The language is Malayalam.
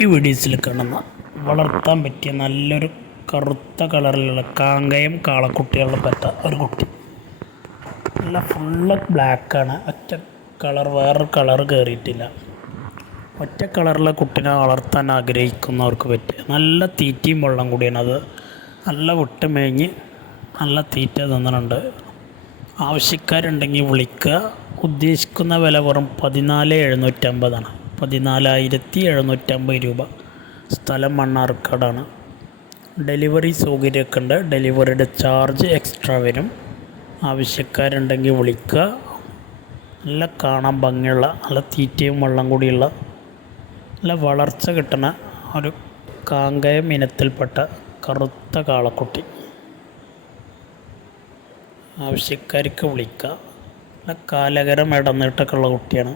ഈ വീഡിയോസിൽ കാണുന്ന വളർത്താൻ പറ്റിയ നല്ലൊരു കറുത്ത കളറിലുള്ള കാങ്കയം കാളക്കുട്ടികളിൽ പെട്ട ഒരു കുട്ടി. നല്ല ഫുള്ള് ബ്ലാക്കാണ്. ഒറ്റ കളർ വേറൊരു കളർ കയറിയിട്ടില്ല. ഒറ്റ കളറുള്ള കുട്ടീനെ വളർത്താൻ ആഗ്രഹിക്കുന്നവർക്ക് പറ്റിയ നല്ല തീറ്റയും വെള്ളം കൂടിയാണ്. അത് നല്ല വിട്ട് മേഞ്ഞ് നല്ല തീറ്റ തന്നിട്ടുണ്ട്. ആവശ്യക്കാരുണ്ടെങ്കിൽ വിളിക്കുക. ഉദ്ദേശിക്കുന്ന വില വെറും 14,750 14,750 രൂപ. സ്ഥലം മണ്ണാർക്കാടാണ്. ഡെലിവറി സൗകര്യമൊക്കെ ഉണ്ട്. ഡെലിവറിയുടെ ചാർജ് എക്സ്ട്രാ വരും. ആവശ്യക്കാരുണ്ടെങ്കിൽ വിളിക്കുക. നല്ല കാണാൻ ഭംഗിയുള്ള നല്ല തീറ്റയും വെള്ളം കൂടിയുള്ള നല്ല വളർച്ച കിട്ടുന്ന ഒരു കാങ്കയം ഇനത്തിൽപ്പെട്ട കറുത്ത കാളക്കുട്ടി. ആവശ്യക്കാർക്ക് വിളിക്കുക. നല്ല കാലകരം ഇടനീട്ടൊക്കെ ഉള്ള കുട്ടിയാണ്.